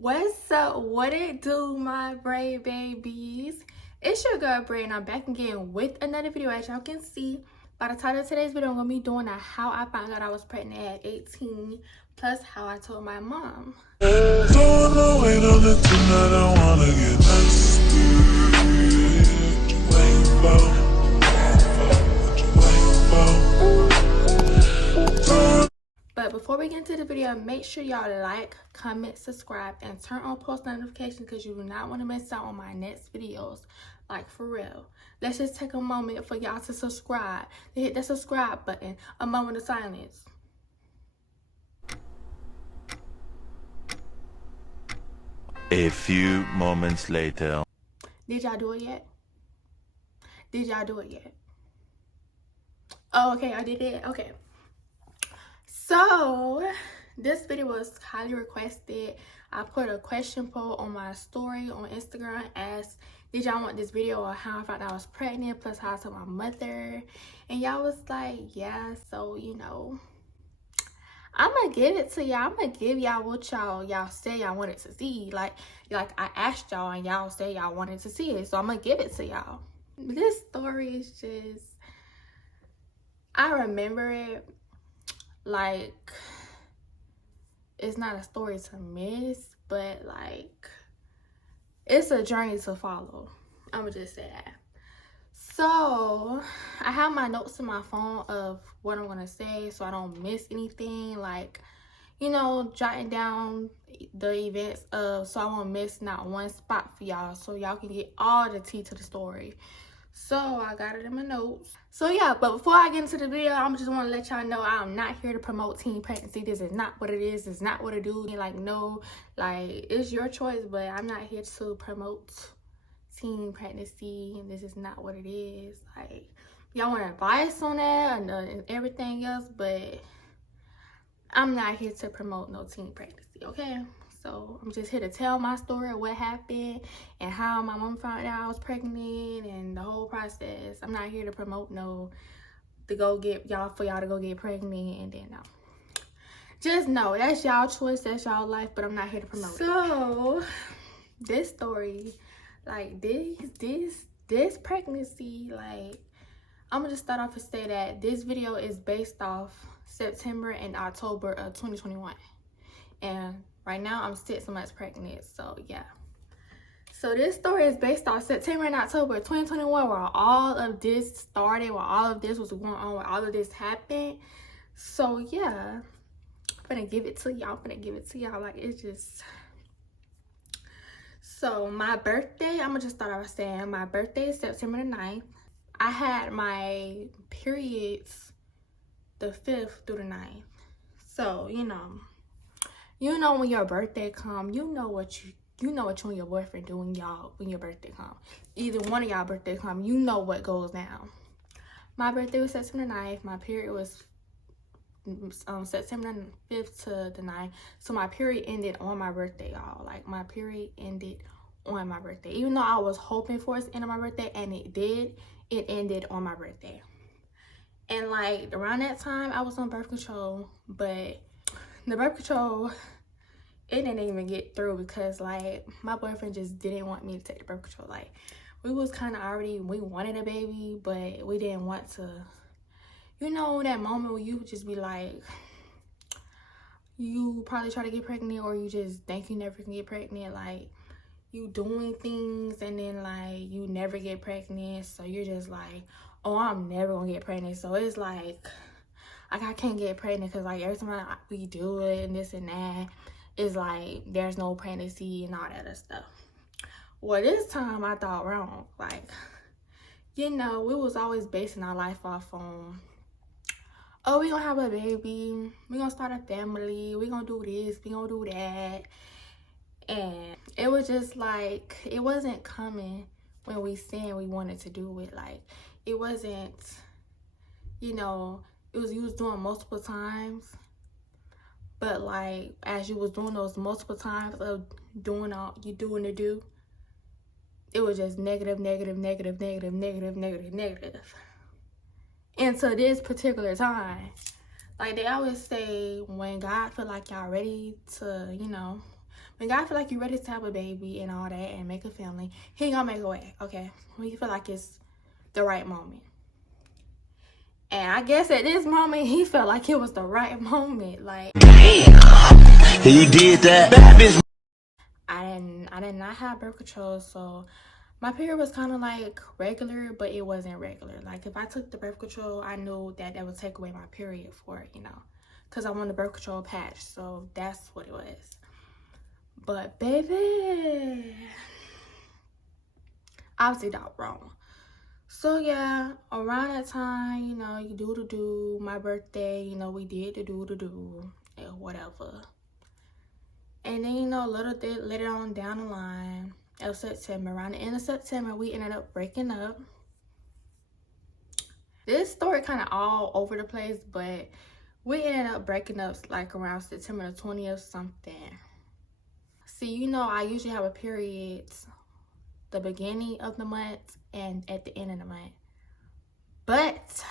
What's up? What it do, my brave babies? It's your girl Bray, and I'm back again with another video. As y'all can see by the title of today's video, I'm gonna be doing how I found out I was pregnant at 18, plus how I told my mom. But before we get into the video, make sure y'all like, comment, subscribe, and turn on post notifications because you do not want to miss out on my next videos. Like, for real. Let's just take a moment for y'all to subscribe. Hit that subscribe button. A moment of silence. A few moments later. Did y'all do it yet? Did y'all do it yet? Oh, okay, I did it. Okay. So, this video was highly requested. I put a question poll on my story on Instagram, asked, did y'all want this video or how I found out I was pregnant, plus how I told my mother. And y'all was like, yeah, so, you know, I'm gonna give it to y'all. I'm gonna give y'all what y'all say y'all wanted to see. Like I asked y'all and y'all say y'all wanted to see it, so I'm gonna give it to y'all. This story is just, I remember it like it's not a story to miss, but like it's a journey to follow. I'm gonna just say that. So I have my notes in my phone of what I'm gonna say so I don't miss anything, like, you know, jotting down the events of, so I won't miss not one spot for y'all, so y'all can get all the tea to the story. So I got it in my notes. So yeah, but before I get into the video, I just want to let y'all know I'm not here to promote teen pregnancy. This is not what it is. It's not what I do. Like, no, like, it's your choice, but I'm not here to promote teen pregnancy. This is not what it is. Like, y'all want advice on that and everything else, but I'm not here to promote no teen pregnancy, okay? So I'm just here to tell my story of what happened and how my mom found out I was pregnant and the whole process. I'm not here to promote for y'all to go get pregnant and then no. Just know that's y'all choice, that's y'all life, but I'm not here to promote it. So this story, like this pregnancy, like, I'm gonna just start off and say that this video is based off September and October of 2021. And right now I'm 6 months pregnant, so yeah. So this story is based off September and October of 2021, where all of this started, where all of this was going on, where all of this happened. So yeah, I'm gonna give it to y'all. Like, it's just. So my birthday, I'm gonna just start off saying my birthday is September the 9th. I had my periods the 5th through the 9th. So, you know when your birthday come, you know what you and your boyfriend do when your birthday come. Either one of y'all birthday come, you know what goes down. My birthday was September 9th. My period was September 5th to the 9th. So my period ended on my birthday, y'all. Like, my period ended on my birthday. Even though I was hoping for it to end on my birthday, and it did, it ended on my birthday. And like around that time, I was on birth control, but the birth control, it didn't even get through because like my boyfriend just didn't want me to take the birth control. Like, we was kind of already, we wanted a baby, but we didn't want to, you know, that moment where you just be like, you probably try to get pregnant, or you just think you never can get pregnant, like you doing things and then like you never get pregnant, so you're just like, oh, I'm never gonna get pregnant. So it's like I can't get pregnant because like every time we do it and this and that, it's like there's no pregnancy and all that other stuff. Well, this time I thought wrong. Like, you know, we was always basing our life off on, oh, we gonna have a baby, we gonna start a family, we gonna do this, we gonna do that. And it was just like, it wasn't coming when we said we wanted to do it. Like, it wasn't, you know, you was doing multiple times, but like as you was doing those multiple times of doing all you doing to do, it was just negative. Until this particular time, like they always say, when God feel like y'all ready to, you know, When God feel like you're ready to have a baby and all that and make a family, he gonna make a way, okay? When you feel like it's the right moment. And I guess at this moment, he felt like it was the right moment. Like, He did that. I did not have birth control, so my period was kind of like regular, but it wasn't regular. Like, if I took the birth control, I knew that would take away my period for it, you know, because I want the birth control patch. So that's what it was. But baby, obviously not wrong. So yeah, around that time, you know, you do my birthday, you know, we did the do and whatever. And then, you know, a little bit later on down the line of September, around the end of September, we ended up breaking up. This story kind of all over the place, but we ended up breaking up like around September the 20th something. See, you know, I usually have a period the beginning of the month and at the end of the month. But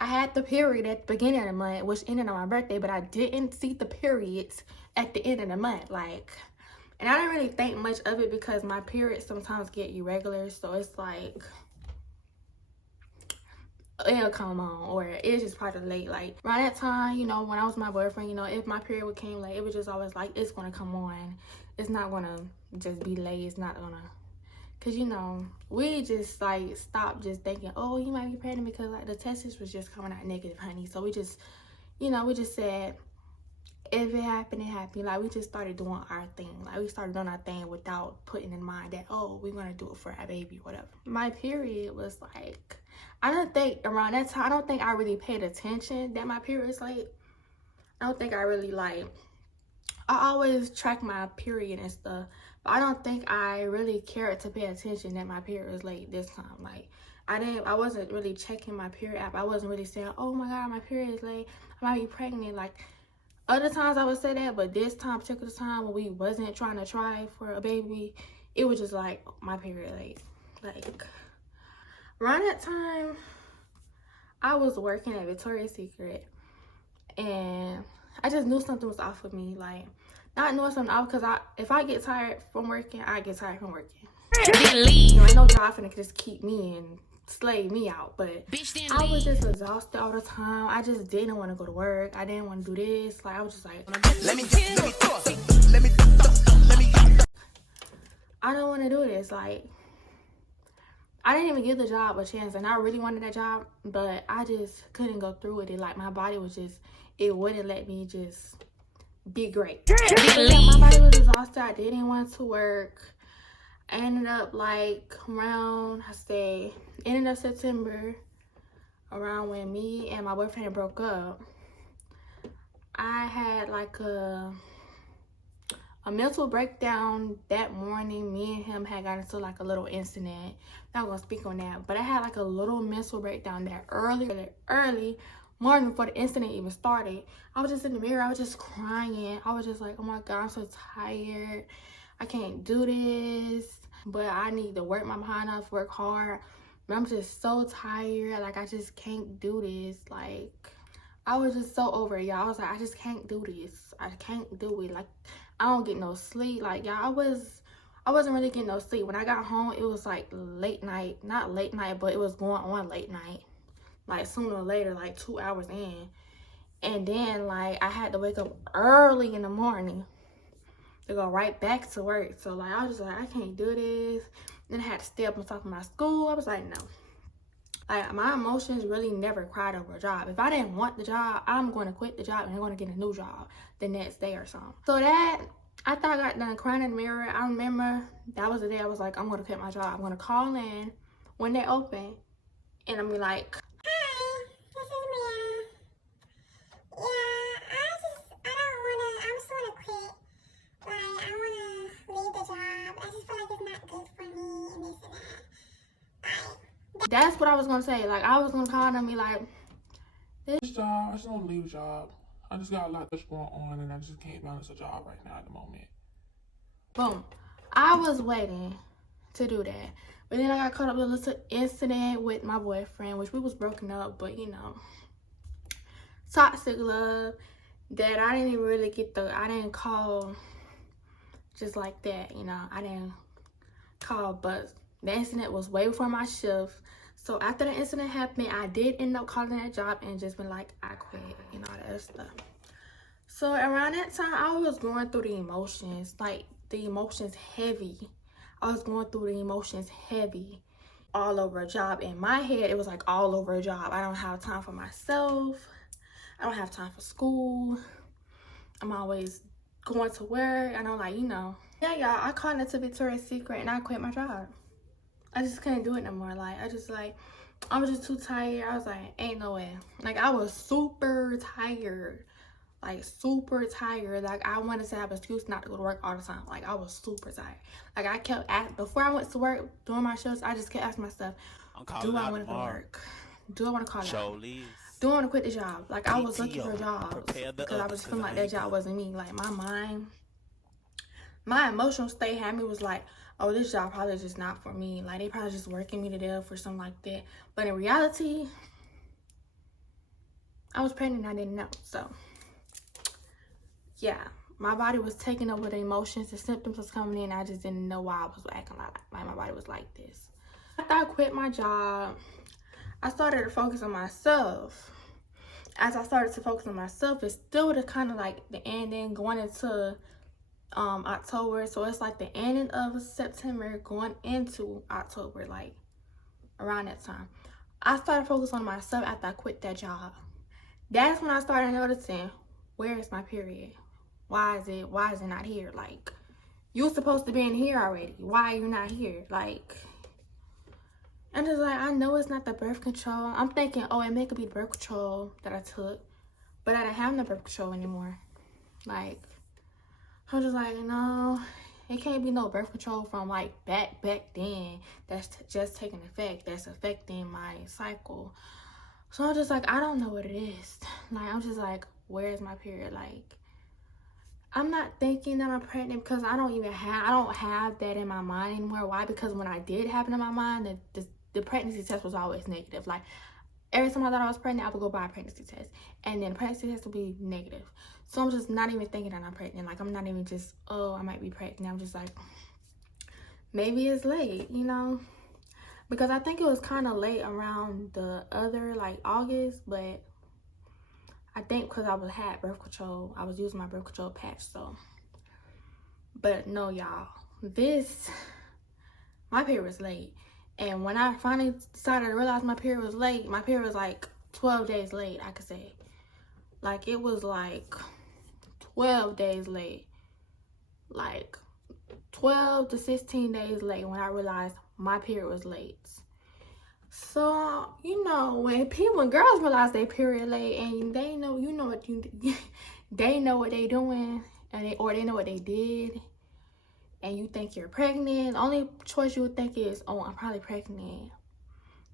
I had the period at the beginning of the month, which ended on my birthday, but I didn't see the periods at the end of the month. Like, and I didn't really think much of it because my periods sometimes get irregular. So it's like, it'll come on, or it's just probably late. Like, around that time, you know, when I was with my boyfriend, you know, if my period came late, it was just always like, it's going to come on. It's not going to just be late. It's not going to. Because, you know, we just, like, stopped just thinking, oh, you might be pregnant because, like, the test was just coming out negative, honey. So we just, you know, we just said, if it happened, it happened. Like, we just started doing our thing. Like, we started doing our thing without putting in mind that, oh, we're going to do it for our baby, whatever. My period was, like, I don't think around that time, I don't think I really paid attention that my period was late. I don't think I really, like, I always track my period and stuff. But I don't think I really cared to pay attention that my period was late this time. Like, I wasn't really checking my period app. I wasn't really saying, oh my God, my period is late. I might be pregnant. Like, other times I would say that, but this time, particular time when we wasn't trying to try for a baby, it was just like, my period late. Like, around that time, I was working at Victoria's Secret. And I just knew something was off with me. Like, not knowing something off because if I get tired from working, I get tired from working. You know, ain't no job finna just keep me and slave me out. But I was just exhausted all the time. I just didn't want to go to work. I didn't want to do this. Like, I was just like, I don't want to do this. Like, I didn't even give the job a chance, and I really wanted that job, but I just couldn't go through with it. Like, my body was just, it wouldn't let me just be great. My body was exhausted. I didn't want to work. I ended up, like, around, ended of September, around when me and my boyfriend broke up. I had, like, a mental breakdown that morning. Me and him had got into like a little incident. Not gonna speak on that, but I had like a little mental breakdown that early morning before the incident even started. I was just in the mirror. I was just crying. I was just like, oh my God, I'm so tired. I can't do this, but I need to work my behind off, work hard. But I'm just so tired. Like, I just can't do this. Like, I was just so over it, y'all. I was like, I just can't do this. I can't do it. Like, I don't get no sleep. Like, y'all, I wasn't really getting no sleep. When I got home, it was like late night. Not late night, but it was going on late night. Like, sooner or later, like 2 hours in. And then, like, I had to wake up early in the morning to go right back to work. So, like, I was just like, I can't do this. Then I had to stay up on top of my school. I was like, no. Like, my emotions really never cried over a job. If I didn't want the job, I'm going to quit the job and I'm going to get a new job the next day or something. So that, I thought I got done crying in the mirror. I remember that was the day I was like, I'm going to quit my job. I'm going to call in when they open and I'm like, hi, this is Mia. Yeah, I'm just want to quit. Like, I want to leave the job. I just feel like it's not good for me and this and that. that's what I was going to say. Like, I was going to call them and be like, This job, I just want to leave a job. I just got a lot that's going on and I just can't balance a job right now at the moment. boom. I was waiting to do that. But then I got caught up in a little incident with my boyfriend, which we was broken up, but you know, toxic love. that I didn't even really I didn't call just like that, you know. I didn't call, but the incident was way before my shift. So after the incident happened, I did end up calling that job and just been like, I quit, and all that other stuff. So around that time, I was going through the emotions, like the emotions heavy. I was going through the emotions heavy, all over a job. In my head, it was like all over a job. I don't have time for myself. I don't have time for school. I'm always going to work. I don't like, you know. Yeah, y'all, I called into Victoria's Secret and I quit my job. I just couldn't do it no more. Like, I was just too tired. I was like, ain't no way. Like, I was super tired. Like, super tired. Like, I wanted to have an excuse not to go to work all the time. Like, I was super tired. Like, I kept asking, before I went to work, doing my shifts, I just kept asking myself, do I want to go to work? Do I want to call out? Do I want to quit the job? Like, I was looking for jobs because I was feeling like that job wasn't me. Like, my emotional state had me was like, oh, this job probably just not for me. Like, they probably just working me to death or something like that. But in reality, I was pregnant and I didn't know. So, yeah, my body was taking over the emotions. The symptoms was coming in. I just didn't know why I was acting like my body was like this. After I quit my job, I started to focus on myself. As I started to focus on myself, it's still the kind of like the ending going into October. So it's like the ending of September going into October, like around that time. I started focusing on myself after I quit that job. That's when I started noticing, where is my period? Why is it not here? Like, you're supposed to be in here already. Why are you not here? Like, I'm just like, I know it's not the birth control. I'm thinking, oh, it may could be the birth control that I took, but I don't have no birth control anymore. Like, I'm just like, no, it can't be no birth control from like back then. That's just taking effect. That's affecting my cycle. So I'm just like, I don't know what it is. Like, I'm just like, where is my period? Like, I'm not thinking that I'm pregnant because I don't have that in my mind anymore. Why? Because when I did have it in my mind, the pregnancy test was always negative. Like, every time I thought I was pregnant, I would go buy a pregnancy test. And then the pregnancy test would be negative. So I'm just not even thinking that I'm pregnant. Like, I'm not even just, oh, I might be pregnant. I'm just like, maybe it's late, you know? Because I think it was kind of late around the other, like, August. But I think because I had birth control, I was using my birth control patch. So, but no, y'all. My period was late. And when I finally started to realize my period was late, my period was like 12 days late, I could say. Like, it was like 12 days late. Like, 12 to 16 days late when I realized my period was late. So, you know, when girls realize their period late and they know, they know what they doing, or they know what they did, and you think you're pregnant, the only choice you would think is, oh, I'm probably pregnant.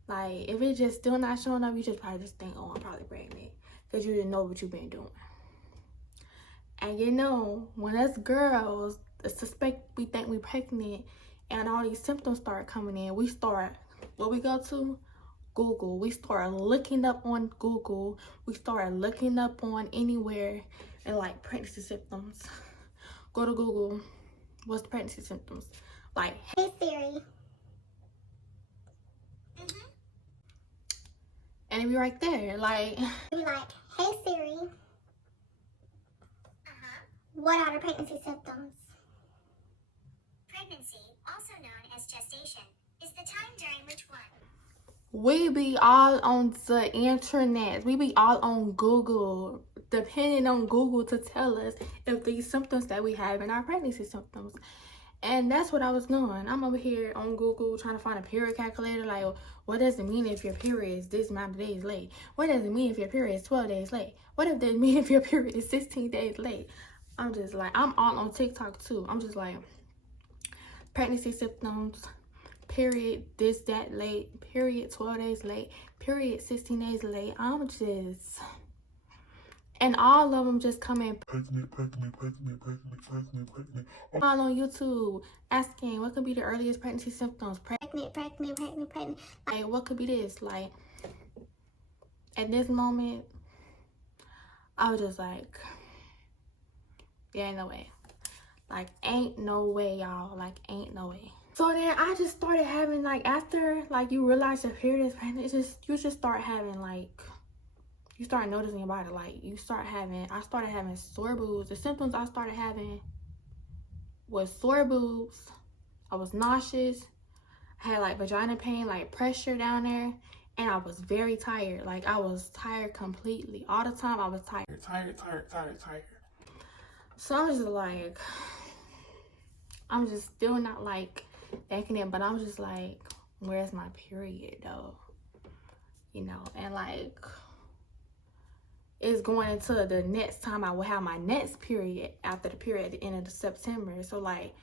Like, if it's just still not showing up, you just probably just think, oh, I'm probably pregnant, because you didn't know what you've been doing. And you know, when us girls we think we pregnant, and all these symptoms start coming in, we start, what we go to? Google. We start looking up on Google. We start looking up on anywhere, and like pregnancy symptoms. Go to Google. What's the pregnancy symptoms? Like, Hey Siri. and it be right there. Like, Be like, hey Siri. What are the pregnancy symptoms? Pregnancy, also known as gestation, is the time during which one we be all on the internet. We be all on Google, depending on Google to tell us if these symptoms that we have in our pregnancy symptoms. And that's what I was doing. I'm over here on Google trying to find a period calculator. Like, what does it mean if your period is this amount of days late? What does it mean if your period is 12 days late? What does it mean if your period is 16 days late? I'm just like, I'm all on TikTok too. I'm just like, pregnancy symptoms, period this, that late, period 12 days late, period 16 days late. I'm just, and all of them just come in Pregnant. all on YouTube asking what could be the earliest pregnancy symptoms. Pregnant. Like, what could be this? Like, at this moment, I was just like, Yeah, ain't no way. Like, ain't no way, y'all. Like, ain't no way. So then I just started having, like, after, like, you realize your period is pregnant, you just start having, like, you start noticing your body. Like, I started having sore boobs. The symptoms I started having was sore boobs. I was nauseous. I had, like, vagina pain, like, pressure down there. And I was very tired. Like, I was tired completely. All the time, I was tired. Tired. So I was just like, I'm just still not, like, thinking it. But I'm just like, where's my period, though? You know, and, like, it's going into the next time I will have my next period after the period at the end of September. So, like,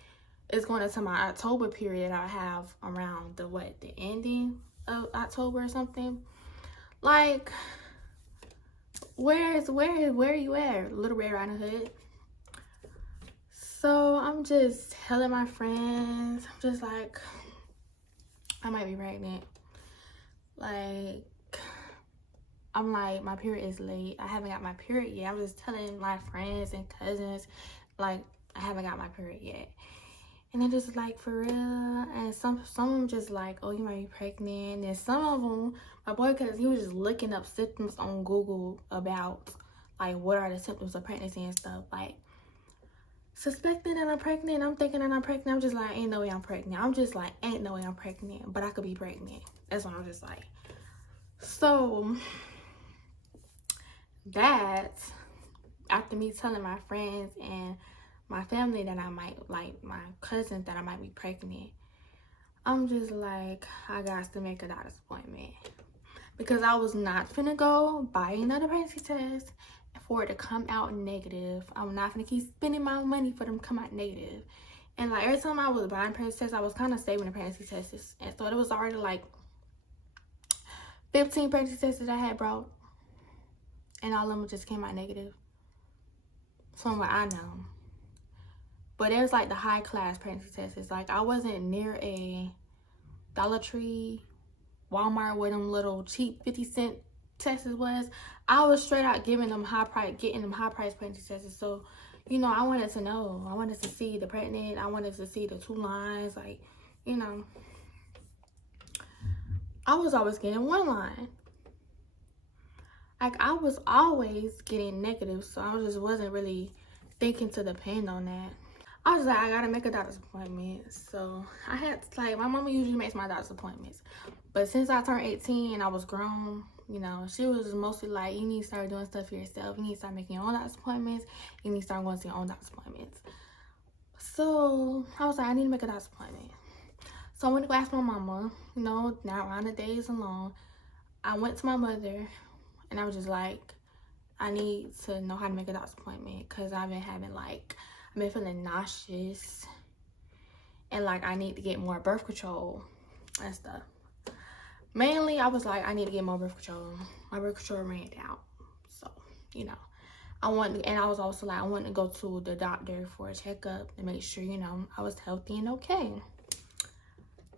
it's going into my October period I have around the ending of October or something. Like, where are you at, Little Red Riding Hood? So I'm just telling my friends, I'm just like, I might be pregnant. Like, I'm like, my period is late. I haven't got my period yet. I'm just telling my friends and cousins, like, I haven't got my period yet. And they're just like, for real? And some of them just like, oh, you might be pregnant. And some of them, my boy, because he was just looking up symptoms on Google about, like, what are the symptoms of pregnancy and stuff. Like, suspecting that I'm pregnant. I'm thinking that I'm pregnant. I'm just like, ain't no way I'm pregnant. I'm just like, ain't no way I'm pregnant. But I could be pregnant. That's what I'm just like. So, that, after me telling my friends and my family that I might, like my cousins, that I might be pregnant, I'm just like, I got to make a doctor's appointment, because I was not finna go buy another pregnancy test for it to come out negative. I'm not finna keep spending my money for them to come out negative. And, like, every time I was buying pregnancy tests, I was kind of saving the pregnancy tests, and so it was already like 15 pregnancy tests that I had brought, and all of them just came out negative from what I know. But it was like the high class pregnancy tests. It's like I wasn't near a Dollar Tree, Walmart, where them little cheap 50-cent tests was. I was straight out getting them high price pregnancy tests. So, you know, I wanted to know. I wanted to see the pregnant. I wanted to see the 2 lines. Like, you know, I was always getting 1 line. Like, I was always getting negative. So I just wasn't really thinking to depend on that. I was like, I gotta make a doctor's appointment. So I had to, like, my mama usually makes my doctor's appointments. But since I turned 18 and I was grown, you know, she was mostly like, you need to start doing stuff for yourself. You need to start making your own doctor's appointments. You need to start going to your own doctor's appointments. So I was like, I need to make a doctor's appointment. So I went to go ask my mama, you know, now around the days alone. I went to my mother and I was just like, I need to know how to make a doctor's appointment, because I've been having, like, I've been feeling nauseous, and, like, I need to get more birth control and stuff. Mainly, I was like, I need to get more birth control. My birth control ran out. So, you know, I was also like, I wanted to go to the doctor for a checkup to make sure, you know, I was healthy and okay.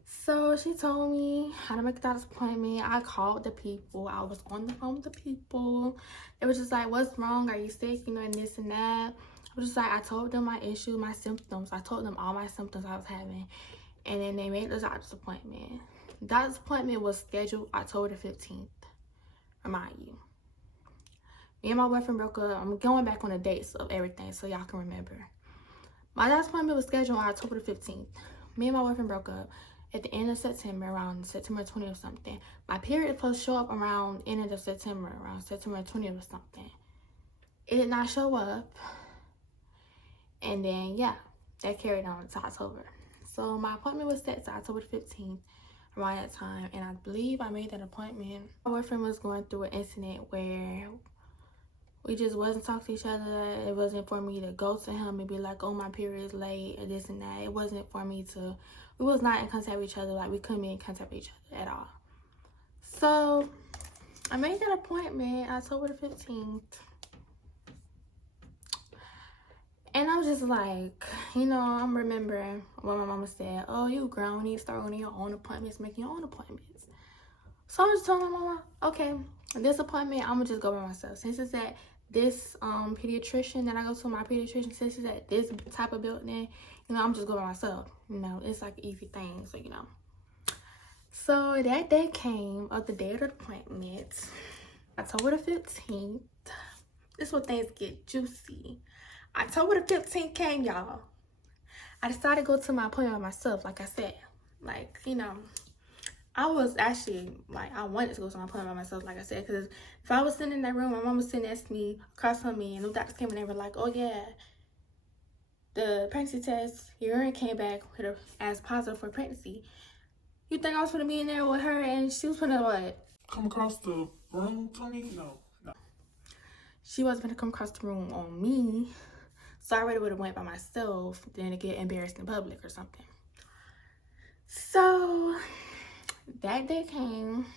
So she told me how to make a doctor's appointment. I called the people. I was on the phone with the people. It was just like, what's wrong? Are you sick? You know, and this and that. I was just like, I told them my issue, my symptoms. I told them all my symptoms I was having. And then they made the doctor's appointment. The doctor's appointment was scheduled October the 15th. Remind you. Me and my boyfriend broke up. I'm going back on the dates of everything so y'all can remember. My doctor's appointment was scheduled on October the 15th. Me and my boyfriend broke up at the end of September, around September 20th or something. My period was supposed to show up around end of September, around September 20th or something. It did not show up. And then, yeah, that carried on to October. So my appointment was set to October 15th around that time. And I believe I made that appointment. My boyfriend was going through an incident where we just wasn't talking to each other. It wasn't for me to go to him and be like, oh, my period is late or this and that. It wasn't for me to, we was not in contact with each other. Like, we couldn't be in contact with each other at all. So I made that appointment October the 15th. And I was just like, you know, I'm remembering what my mama said. Oh, you grown, you need to start going to your own appointments, making your own appointments. So I just told my mama, okay, this appointment, I'm going to just go by myself. Since it's at this pediatrician that I go to, my pediatrician says is at this type of building, you know, I'm just going by myself. You know, it's like an easy thing, so you know. So that day came of the day of the appointment, October the 15th. This is where things get juicy. October the 15th came, y'all. I decided to go to my appointment myself, like I said. Like, you know, I was actually, like, I wanted to go to my appointment by myself, like I said, because if I was sitting in that room, my mom was sitting next to me, across from me, and the doctors came and they were like, oh, yeah, the pregnancy test, your urine came back with as positive for pregnancy. You think I was going to be in there with her and she was going to, what? Come across the room to me? No. She wasn't going to come across the room on me, so I already would have went by myself, then to get embarrassed in public or something. So that day came.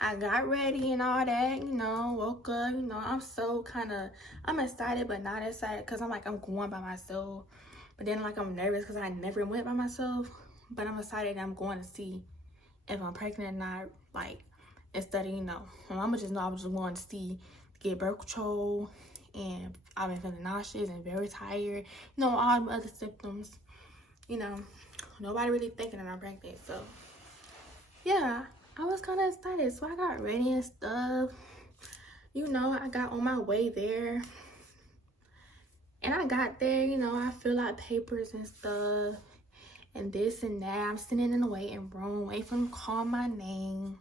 I got ready and all that, you know, woke up, you know, I'm excited but not excited because I'm like, I'm going by myself. But then like I'm nervous because I never went by myself. But I'm excited that I'm going to see if I'm pregnant or not, like, instead of, you know, my mama just know I was just going to see, get birth control, and I've been feeling nauseous and very tired, you know, all the other symptoms, you know, nobody really thinking that I'm pregnant. So yeah, I was kind of excited, so I got ready and stuff, you know. I got on my way there, and I got there, you know, I filled out papers and stuff and this and that. I'm sitting in the waiting room waiting for them to call my name.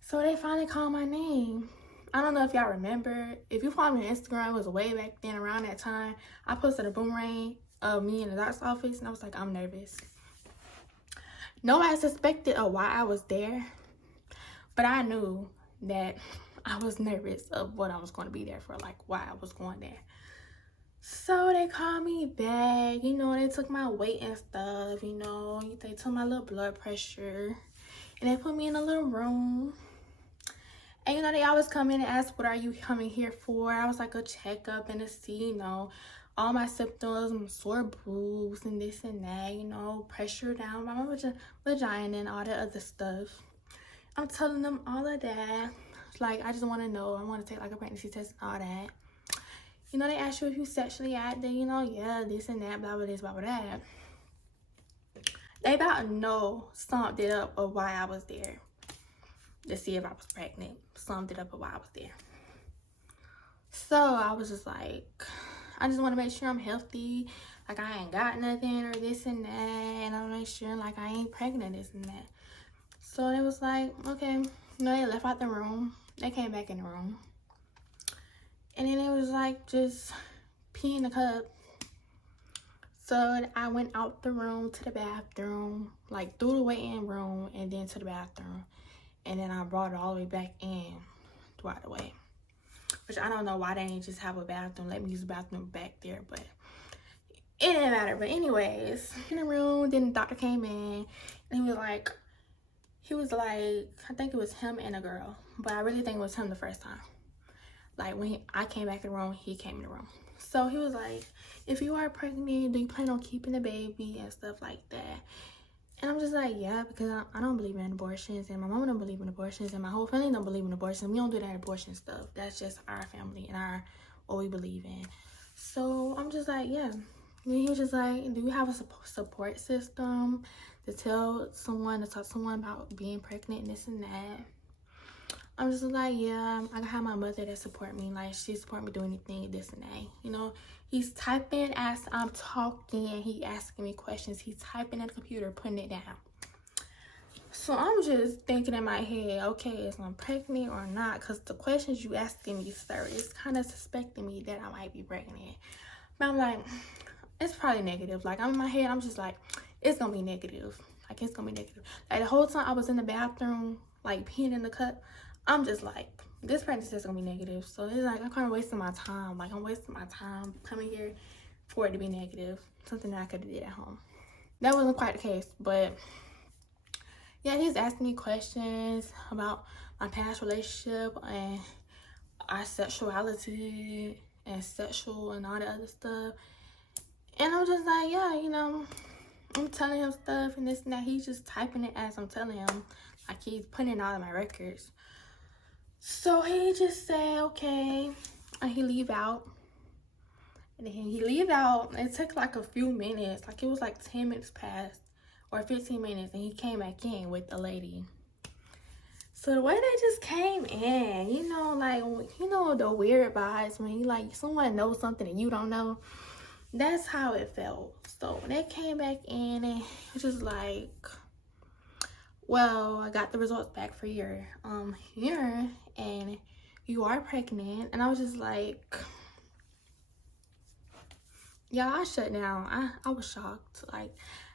So they finally called my name. I don't know if y'all remember. If you follow me on Instagram, it was way back then around that time. I posted a boomerang of me in the doctor's office, and I was like, I'm nervous. Nobody suspected of why I was there, but I knew that I was nervous of what I was going to be there for, like why I was going there. So they called me back, you know, they took my weight and stuff, you know, they took my little blood pressure, and they put me in a little room. And, you know, they always come in and ask, what are you coming here for? I was like, a checkup and to see, you know, all my symptoms, sore boobs and this and that, you know, pressure down by my vagina and all that other stuff. I'm telling them all of that. Like, I just want to know. I want to take, like, a pregnancy test and all that. You know, they ask you if you sexually active, you know, yeah, this and that, blah, blah, this, blah, blah, that. They about know, summed it up of why I was there. To see if I was pregnant. Summed it up of why I was there. So, I was just like, I just want to make sure I'm healthy. Like, I ain't got nothing or this and that. And I want to make sure, like, I ain't pregnant, this and that. So, it was like, okay. You know, they left out the room. They came back in the room. And then it was like, just pee in the cup. So I went out the room to the bathroom, like through the waiting room and then to the bathroom. And then I brought it all the way back in throughout the way. Which I don't know why they didn't just have a bathroom. Let me use the bathroom back there, but it didn't matter. But anyways, in the room, then the doctor came in and he was like, I think it was him and a girl. But I really think it was him the first time. Like, when I came back in the room, he came in the room. So he was like, if you are pregnant, do you plan on keeping the baby and stuff like that? And I'm just like, yeah, because I don't believe in abortions, and my mama don't believe in abortions, and my whole family don't believe in abortions. We don't do that abortion stuff. That's just our family and what we believe in. So I'm just like, yeah. And he was just like, do you have a support system to talk to someone about being pregnant and this and that? I'm just like, yeah, I have my mother that support me. Like, she support me doing anything, this and that. You know, he's typing as I'm talking and he asking me questions. He's typing at the computer, putting it down. So I'm just thinking in my head, okay, is I'm pregnant or not? Because the questions you asking me, sir, is kind of suspecting me that I might be pregnant. But I'm like, it's probably negative. Like, I'm in my head, I'm just like, it's going to be negative. Like, it's going to be negative. Like, the whole time I was in the bathroom, like, peeing in the cup, I'm just like, this pregnancy is gonna be negative. So it's like, I'm kind of wasting my time. Like, I'm wasting my time coming here for it to be negative. Something that I could have did at home. That wasn't quite the case, but yeah, he's asking me questions about my past relationship and our sexuality and sexual and all the other stuff. And I'm just like, yeah, you know, I'm telling him stuff and this and that. He's just typing it as I'm telling him. Like, he's putting it out of my records. So he just said, okay, and he leave out. And then he leave out. It took like a few minutes. Like it was like 10 minutes past or 15 minutes. And he came back in with the lady. So the way they just came in, you know, like, you know, the weird vibes when you like someone knows something and you don't know. That's how it felt. So when they came back in, and it was just like, well, I got the results back for your urine and you are pregnant. And I was just like, yeah, I shut down. I was shocked. Like,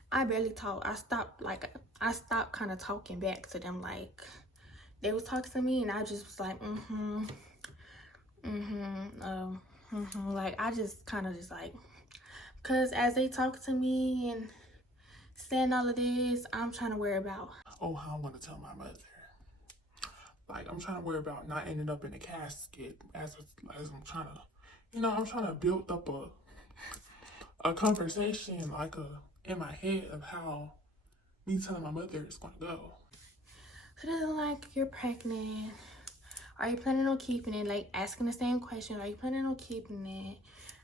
I barely talked. I stopped kind of talking back to them. Like, they was talking to me and I just was like, like, I just kind of just like, because as they talk to me and saying all of this, I'm trying to worry about, oh, how I'm going to tell my mother. Like, I'm trying to worry about not ending up in a casket as I'm trying to, you know, I'm trying to build up a conversation, like in my head of how me telling my mother is going to go. so they're like, you're pregnant. Are you planning on keeping it? Like, asking the same question. Are you planning on keeping it?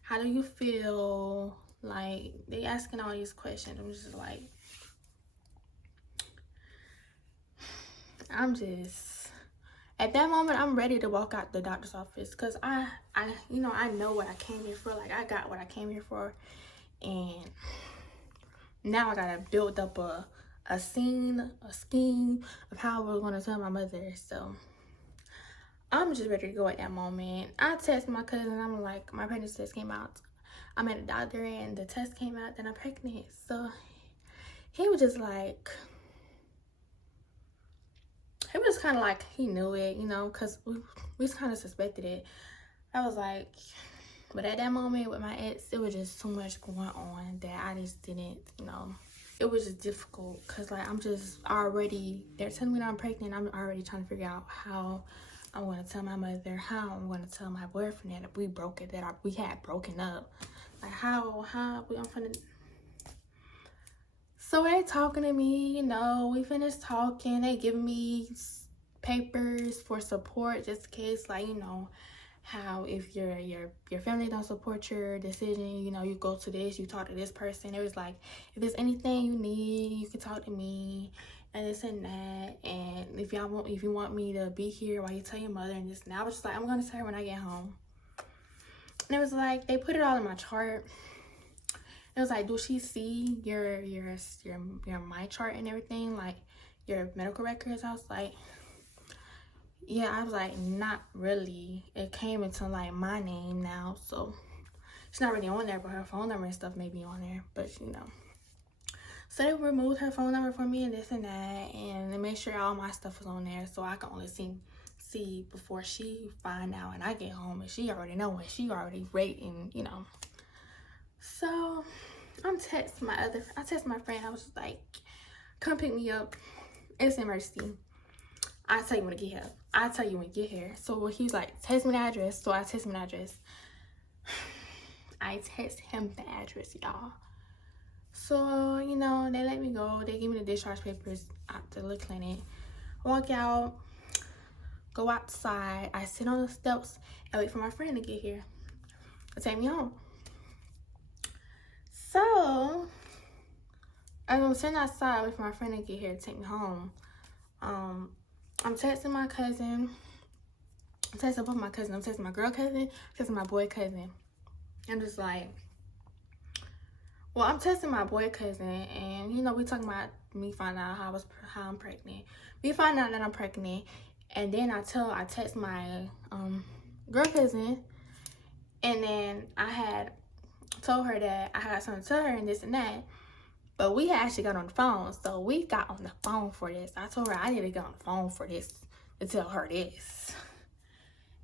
How do you feel? Like, they asking all these questions. I'm just like, at that moment, I'm ready to walk out the doctor's office. Because you know, I know what I came here for. Like, I got what I came here for. And now I got to build up a scheme of how we're going to tell my mother. So I'm just ready to go at that moment. I text my cousin. I'm like, my pregnancy test came out. I'm at the doctor and the test came out that I'm pregnant. So he was just like, he was kind of like, he knew it, you know, because we just kind of suspected it. I was like, but at that moment with my ex, it was just too much going on that I just didn't, you know. It was just difficult because, like, I'm just already, they're telling me that I'm pregnant. I'm already trying to figure out how I'm going to tell my mother, how I'm going to tell my boyfriend that we had broken up. Like, how we finna. So they talking to me, you know, we finished talking. They giving me papers for support just in case, like, you know, how if your family don't support your decision, you know, you go to this, you talk to this person. It was like, if there's anything you need, you can talk to me and this and that. And if you want me to be here while you tell your mother and this and that. I was just like, I'm gonna tell her when I get home. And it was like, they put it all in my chart. It was like, do she see your my chart and everything, like your medical records? I was like, yeah. I was like, not really. It came into like my name now, so she's not really on there, but her phone number and stuff may be on there, but you know. So they removed her phone number for me and this and that, and they made sure all my stuff was on there so I can only see before she find out and I get home, and she already know, and she already rating, you know. So I text my friend. I was just like, come pick me up. It's an emergency. I'll tell you when to get here. I'll tell you when you get here. So he was like, text me the address. So I text him the address. I text him the address, y'all. So, you know, they let me go. They give me the discharge papers out the little clinic. Walk out. Go outside. I sit on the steps and wait for my friend to get here to take me home. So, as I'm sitting outside waiting for my friend to get here to take me home, I'm texting my cousin. I'm texting both my cousins. I'm texting my girl cousin, texting my boy cousin. I'm just like, well, I'm texting my boy cousin, and you know, we talking about me finding out how I'm pregnant. We find out that I'm pregnant, and then I text my girl cousin, and then I had told her that I had something to tell her and this and that, but we had actually got on the phone. So we got on the phone for this. I told her I need to get on the phone for this to tell her this,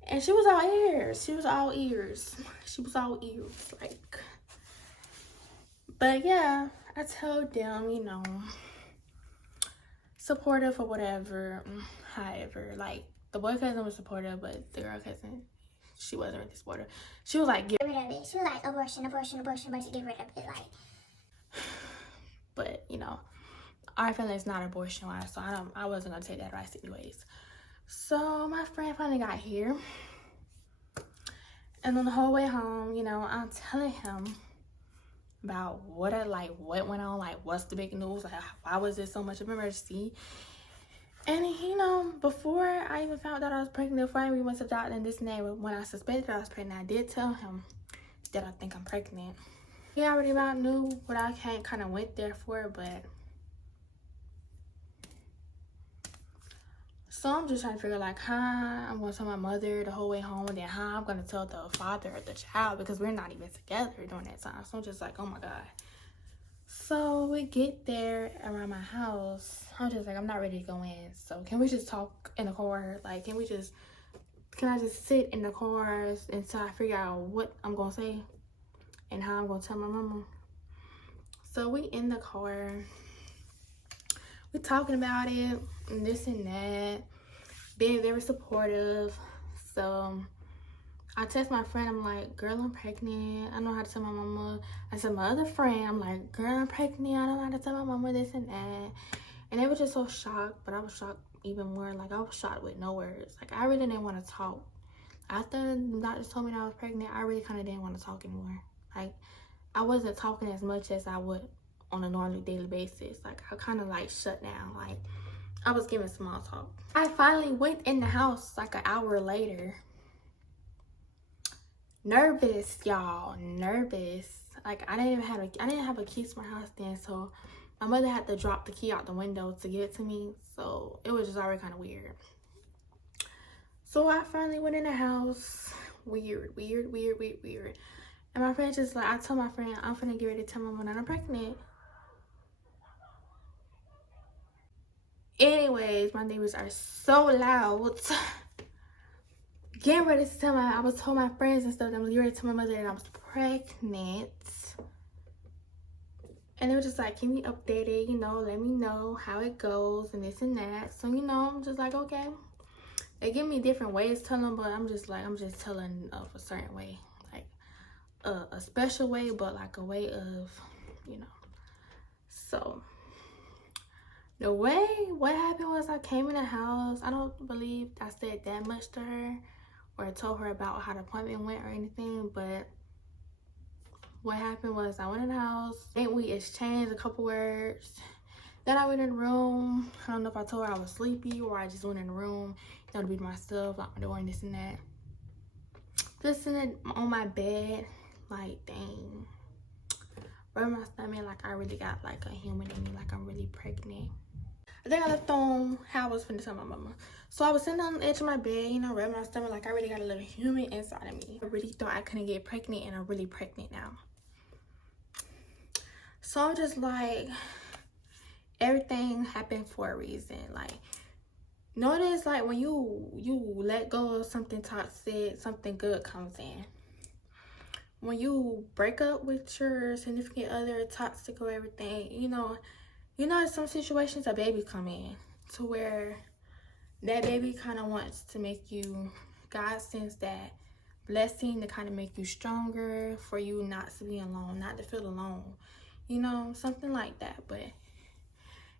and she was all ears. Like, but yeah, I told them, you know, supportive or whatever. However, like, the boy cousin was supportive, but the girl cousin, she wasn't really supportive. She was like, Get rid of it. She was like, abortion, but get rid of it, like. But, you know, our family is not abortion wise, so I wasn't gonna take that advice anyways. So my friend finally got here, and on the whole way home, you know, I'm telling him about what went on, like what's the big news, like why was there so much of an emergency. And you know, before I even found out I was pregnant, before we went to the doctor and this and that, when I suspected I was pregnant, I did tell him that I think I'm pregnant. He already about knew what I kind of went there for, but so I'm just trying to figure like how I'm gonna tell my mother the whole way home, and then how I'm gonna tell the father of the child, because we're not even together during that time. So I'm just like, oh my god. So we get there around my house. I'm just like, I'm not ready to go in. So can we just talk in the car? Like, can I just sit in the car until I figure out what I'm gonna say and how I'm gonna tell my mama? So we in the car, we talking about it and this and that, being very supportive. So I text my friend, I'm like, girl, I'm pregnant. I don't know how to tell my mama. I said my other friend, I'm like, girl, I'm pregnant. I don't know how to tell my mama this and that. And they were just so shocked, but I was shocked even more. Like, I was shocked with no words. Like, I really didn't want to talk. After the doctors told me that I was pregnant, I really kind of didn't want to talk anymore. Like, I wasn't talking as much as I would on a normal daily basis. Like, I kind of like shut down. Like, I was giving small talk. I finally went in the house like an hour later. Nervous, y'all, nervous. Like, I didn't have a key to my house then, so my mother had to drop the key out the window to give it to me. So it was just already kind of weird. So I finally went in the house. Weird. And my friend just like, I told my friend, I'm finna get ready to tell my mom that I'm pregnant. Anyways, my neighbors are so loud. Getting ready to tell I was told my friends and stuff that I was getting ready to tell my mother that I was pregnant. And they were just like, keep me updated, you know, let me know how it goes and this and that. So, you know, I'm just like, okay. They give me different ways to tell them, but I'm just telling of a certain way. Like a special way, but like a way of, you know. So the way what happened was I came in the house. I don't believe I said that much to her or told her about how the appointment went or anything, but what happened was I went in the house and we exchanged a couple words. Then I went in the room. I don't know if I told her I was sleepy or I just went in the room, you know, to be to myself, lock my door and this and that. Just on my bed, like, dang. Rubbing my stomach like I really got like a human in me, like I'm really pregnant. I think I left on how I was finna tell my mama. So I was sitting on the edge of my bed, you know, rubbing my stomach like I really got a little human inside of me. I really thought I couldn't get pregnant, and I'm really pregnant now. So I'm just like, everything happened for a reason. Like, notice like when you let go of something toxic, something good comes in. When you break up with your significant other, toxic or everything, you know, in some situations a baby come in to where that baby kind of wants to make you, God sends that blessing to kind of make you stronger, for you not to be alone, not to feel alone, you know, something like that. But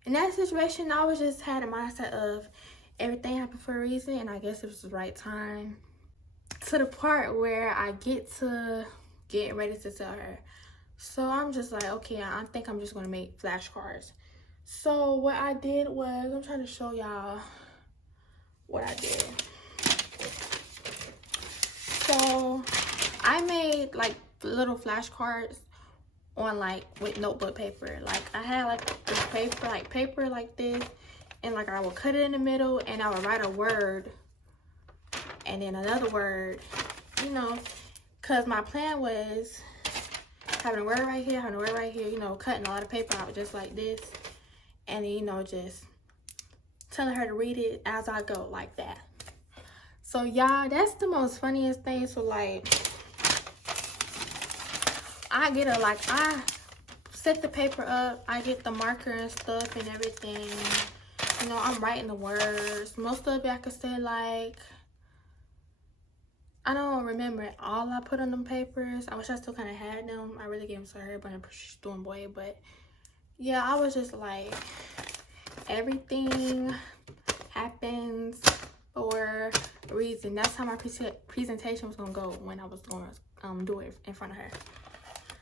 in that situation, I was just had a mindset of everything happened for a reason, and I guess it was the right time. To the part where I get to getting ready to tell her. So I'm just like, okay, I think I'm just gonna make flashcards. So what I did was, I'm trying to show y'all what I did. So I made like little flashcards on like with notebook paper. Like I had like this paper like this, and like I would cut it in the middle and I would write a word and then another word, you know, because my plan was having a word right here, having a word right here, you know, cutting a lot of paper out just like this, and then, you know, just telling her to read it as I go like that. So y'all, that's the most funniest thing. So like, I set the paper up, I get the marker and stuff and everything, you know, I'm writing the words. Most of it I could say, like, I don't remember all I put on them papers. I wish I still kind of had them. I really gave them to her, but I'm she's doing boy. But yeah, I was just like, everything happens for a reason. That's how my presentation was gonna go when I was gonna do it in front of her.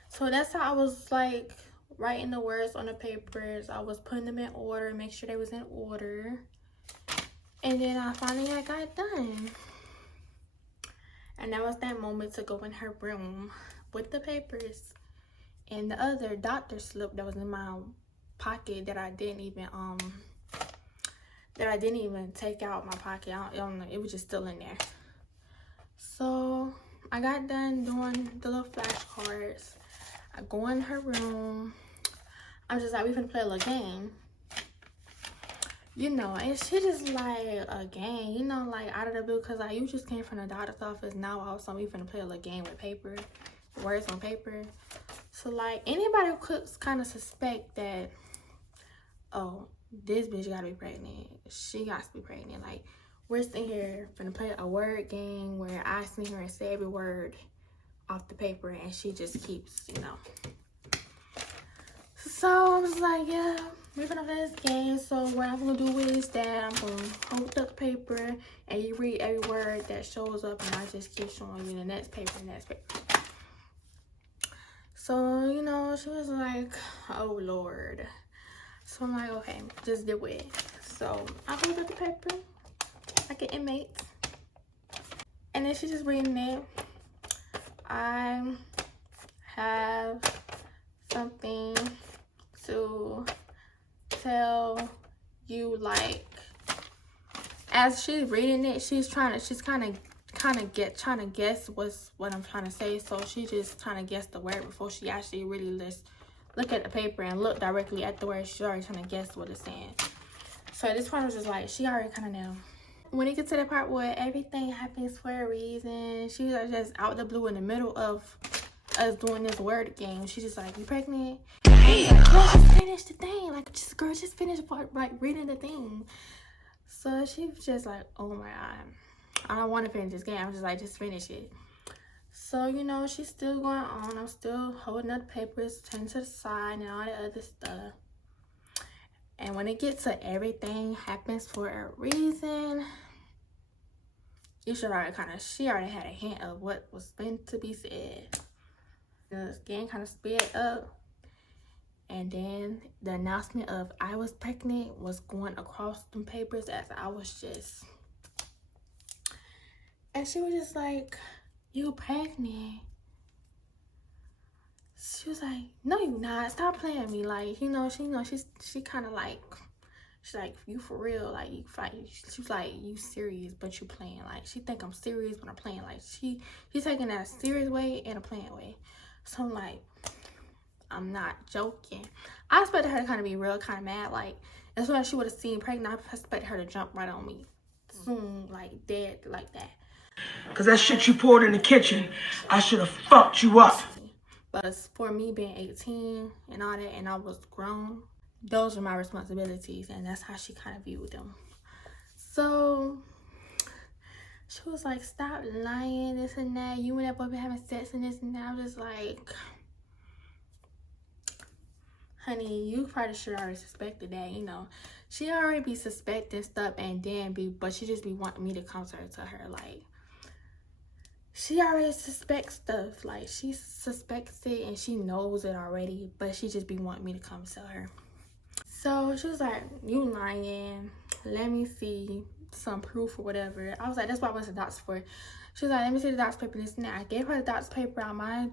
So that's how I was like writing the words on the papers. I was putting them in order, make sure they was in order. And then I finally got it done. And that was that moment to go in her room with the papers and the other doctor slip that was in my pocket that I didn't even take out my pocket. I don't know, it was just still in there. So I got done doing the little flashcards. I go in her room. I'm just like, we finna play a little game. You know, and she just like a game, you know, like out of the blue, because like you just came from the doctor's office. Now all of a sudden we finna play a little game with paper, words on paper. So like anybody could kind of suspect that, oh, this bitch gotta be pregnant. She got to be pregnant. Like we're sitting here finna play a word game where I sit here and say every word off the paper and she just keeps, you know. So I was like, yeah, we're gonna play this game. So what I'm gonna do is that I'm gonna hold up the paper and you read every word that shows up and I just keep showing you the next paper, next paper. So, you know, she was like, oh Lord. So I'm like, okay, just do it. So I hold up the paper like an inmate. And then she's just reading it. I have something to tell you. Like as she's reading it, she's kind of guess what I'm trying to say. So she just trying to guess the word before she actually really just look at the paper and look directly at the word. She's already trying to guess what it's saying. So this part was just like, she already kind of knew. When it gets to the part where everything happens for a reason, she was just out the blue in the middle of us doing this word game. She's just like, you pregnant? Damn. Like, girl, just finish the thing. Like, just finish like reading the thing. So she was just like, oh my God, I don't want to finish this game. I'm just like, just finish it. So, you know, she's still going on. I'm still holding up the papers, turning to the side and all that other stuff. And when it gets to everything happens for a reason, you should already she already had a hint of what was meant to be said. The game kind of sped up. And then the announcement of I was pregnant was going across them papers as I was just. And she was just like, you pregnant? She was like, no, you not. Stop playing with me. Like, you know, she kind of like, she's like, you for real? Like, you fight. She was like, you serious, but you playing. Like, she think I'm serious when I'm playing. Like, she's taking that a serious way and a playing way. So I'm like, I'm not joking. I expected her to kind of be real, kind of mad. Like, as soon as she would have seen pregnant, I expected her to jump right on me. Soon, like, dead, like that. Cause that shit you poured in the kitchen, I should have fucked you up. But for me being 18 and all that, and I was grown, those are my responsibilities, and that's how she kind of viewed them. So she was like, stop lying, this and that. You and that boy been having sex and this and that. I was just like, honey, you probably should already suspected that, you know. She already be suspecting stuff and then but she just be wanting me to come to her, like, she already suspects stuff. Like, she suspects it and she knows it already, but she just be wanting me to come tell her. So she was like, you lying, let me see some proof or whatever. I was like, that's what I went to the doctor for. She was like, let me see the doctor's paper and this and that. I gave her the doctor's paper on my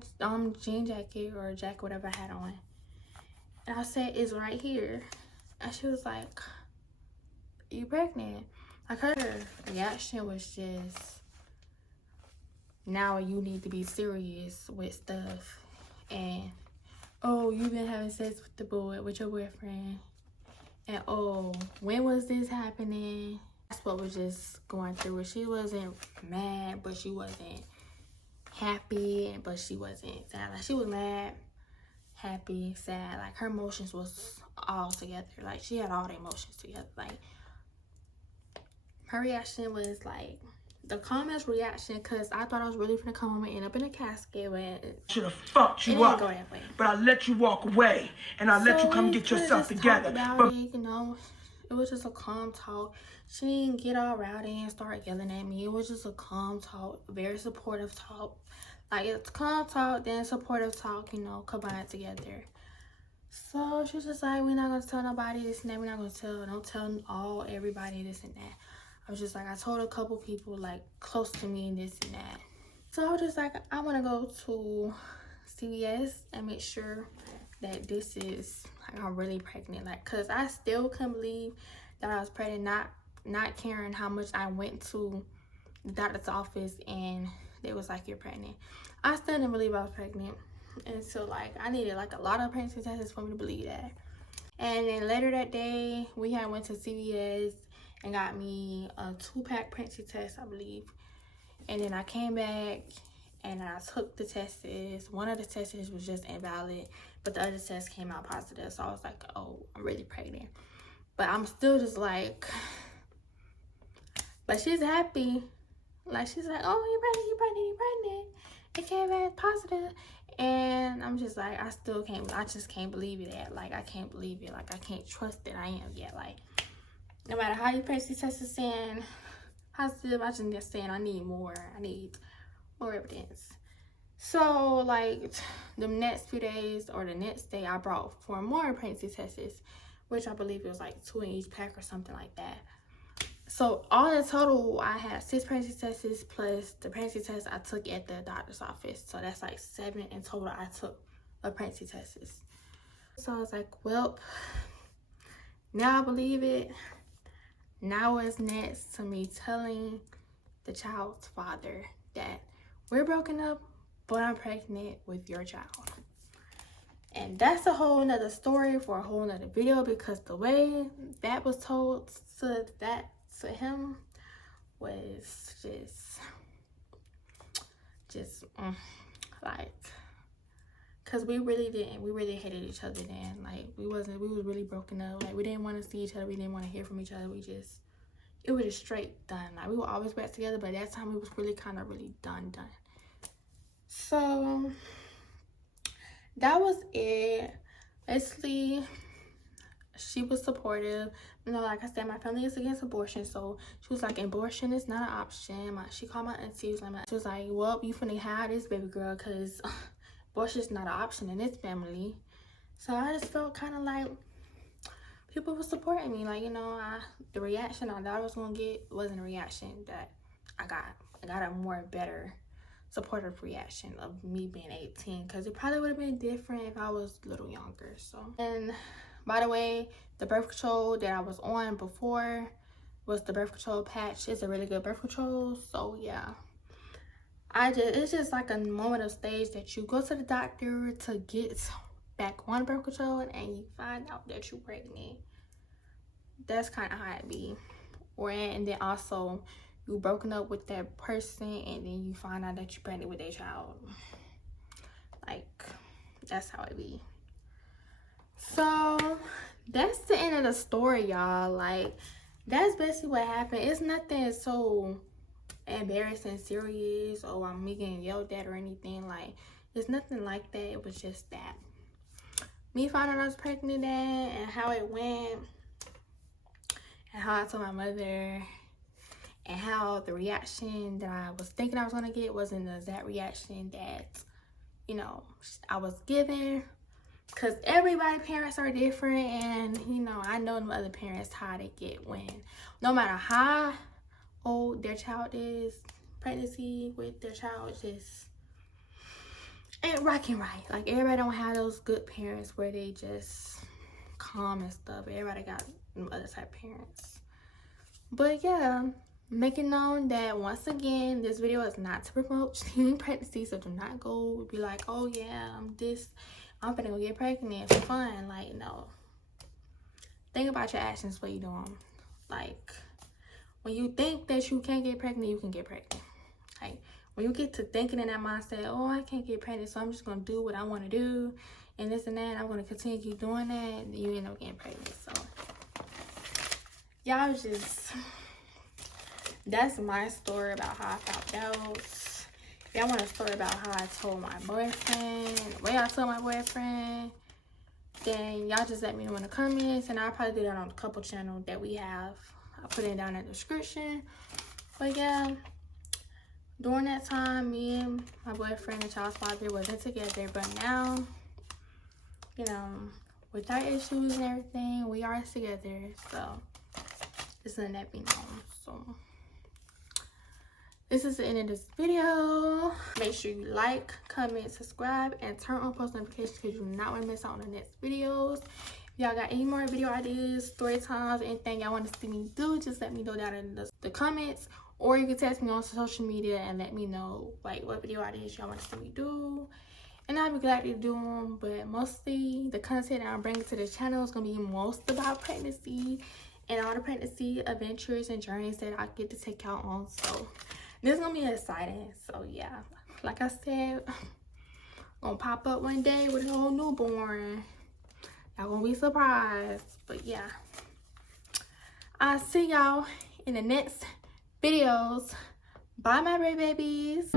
jean jacket or jacket, whatever I had on. And I said, it's right here. And she was like, you pregnant? Like, her reaction was just, now you need to be serious with stuff. And, oh, you've been having sex with your boyfriend. And, oh, when was this happening? That's what was just going through her. She wasn't mad, but she wasn't happy, but she wasn't sad. Like, she was mad, happy, sad. Like, her emotions was all together. Like, she had all the emotions together. Like, her reaction was like the calmest reaction, because I thought I was really gonna come home and end up in a casket. Should have fucked you up, but I let you walk away and I let you come get yourself together. But you know, It was just a calm talk. She didn't get all rowdy and start yelling at me. It was just a calm talk, very supportive talk. Like, it's calm talk, then supportive talk, you know, combined together. So she was just like, we're not gonna tell nobody this and that. We're not gonna don't tell everybody this and that. I was just like, I told a couple people like close to me and this and that. So I was just like, I want to go to CVS and make sure that this is like I'm really pregnant. Like, cause I still couldn't believe that I was pregnant, not caring how much I went to the doctor's office and they was like, you're pregnant. I still didn't believe I was pregnant. And so like I needed like a lot of pregnancy tests for me to believe that. And then later that day, we had went to CVS and got me a 2-pack pregnancy test, I believe. And then I came back and I took the tests. One of the tests was just invalid, but the other test came out positive. So I was like, oh, I'm really pregnant. But I'm still just like, but she's happy. Like, she's like, oh, you're pregnant. It came back positive. And I'm just like, I just can't believe it yet. Like, I can't believe it. Like, I can't trust that I am yet. Like, no matter how your pregnancy test is saying positive, I just saying I need more evidence. So, like, the next few days or the next day, I brought 4 more pregnancy tests, which I believe it was like 2 in each pack or something like that. So all in total, I had 6 pregnancy tests plus the pregnancy test I took at the doctor's office. So that's like 7 in total I took of pregnancy tests. So I was like, well, now I believe it. Now what's next to me telling the child's father that we're broken up, but I'm pregnant with your child. And that's a whole nother story for a whole nother video, because the way that was told to him was just like, because we really hated each other then. Like, we was really broken up. Like, we didn't want to see each other, we didn't want to hear from each other. It was just straight done. Like, we were always back together, but that time it was really kind of really done. So that was it. Basically, she was supportive. You know, like I said, my family is against abortion, so she was like, abortion is not an option. She called my auntie. She was like, well, you finna have this baby girl, because abortion is not an option in this family. So I just felt kind of like people were supporting me. Like, you know, the reaction I thought I was gonna get wasn't a reaction that I got. I got a more better supportive reaction of me being 18, because it probably would have been different if I was a little younger. So, and by the way, the birth control that I was on before was the birth control patch. It's a really good birth control. So yeah, it's just like a moment of stage that you go to the doctor to get back on birth control and you find out that you're pregnant. That's kind of how it be. And then also, you broken up with that person and then you find out that you're pregnant with their child. Like, that's how it be. So that's the end of the story, y'all. Like, that's basically what happened. It's nothing so embarrassing, serious, or I'm getting yelled at or anything. Like, it's nothing like that. It was just that me finding out I was pregnant and how it went and how I told my mother, and how the reaction that I was thinking I was gonna get wasn't the exact reaction that, you know, I was given. Because everybody's parents are different, and, you know, I know the other parents how they get when, no matter how old their child is, pregnancy with their child just ain't rocking right. Like, everybody don't have those good parents where they just calm and stuff. Everybody got other type of parents. But yeah, making known that once again, this video is not to promote teen pregnancy, so do not go be like, oh yeah, I'm finna go get pregnant for fun. Like, no. Think about your actions before you do them. Like, when you think that you can't get pregnant, you can get pregnant. Like, when you get to thinking in that mindset, oh, I can't get pregnant, so I'm just gonna do what I want to do, and this and that, and I'm gonna continue to keep doing that, you end up getting pregnant. So, y'all just, that's my story about how I found out. Y'all want a story about how I told my boyfriend, the way I told my boyfriend, then y'all just let me know in the comments, and I'll probably do that on a couple channels that we have. I'll put it down in the description. But yeah, during that time, me and my boyfriend and child's father wasn't together, but now, you know, with our issues and everything, we are together. So just letting that be known. So this is the end of this video. Make sure you like, comment, subscribe, and turn on post notifications because you do not want to miss out on the next videos. If y'all got any more video ideas, story times, anything y'all want to see me do, just let me know down in the comments. Or you can text me on social media and let me know like what video ideas y'all want to see me do. And I'll be glad to do them. But mostly the content that I'm bringing to the channel is going to be most about pregnancy and all the pregnancy adventures and journeys that I get to take out on. So this is going to be exciting. So yeah, like I said, gonna pop up one day with a whole newborn. Y'all gonna be surprised. But yeah, I'll see y'all in the next videos. Bye, my babies.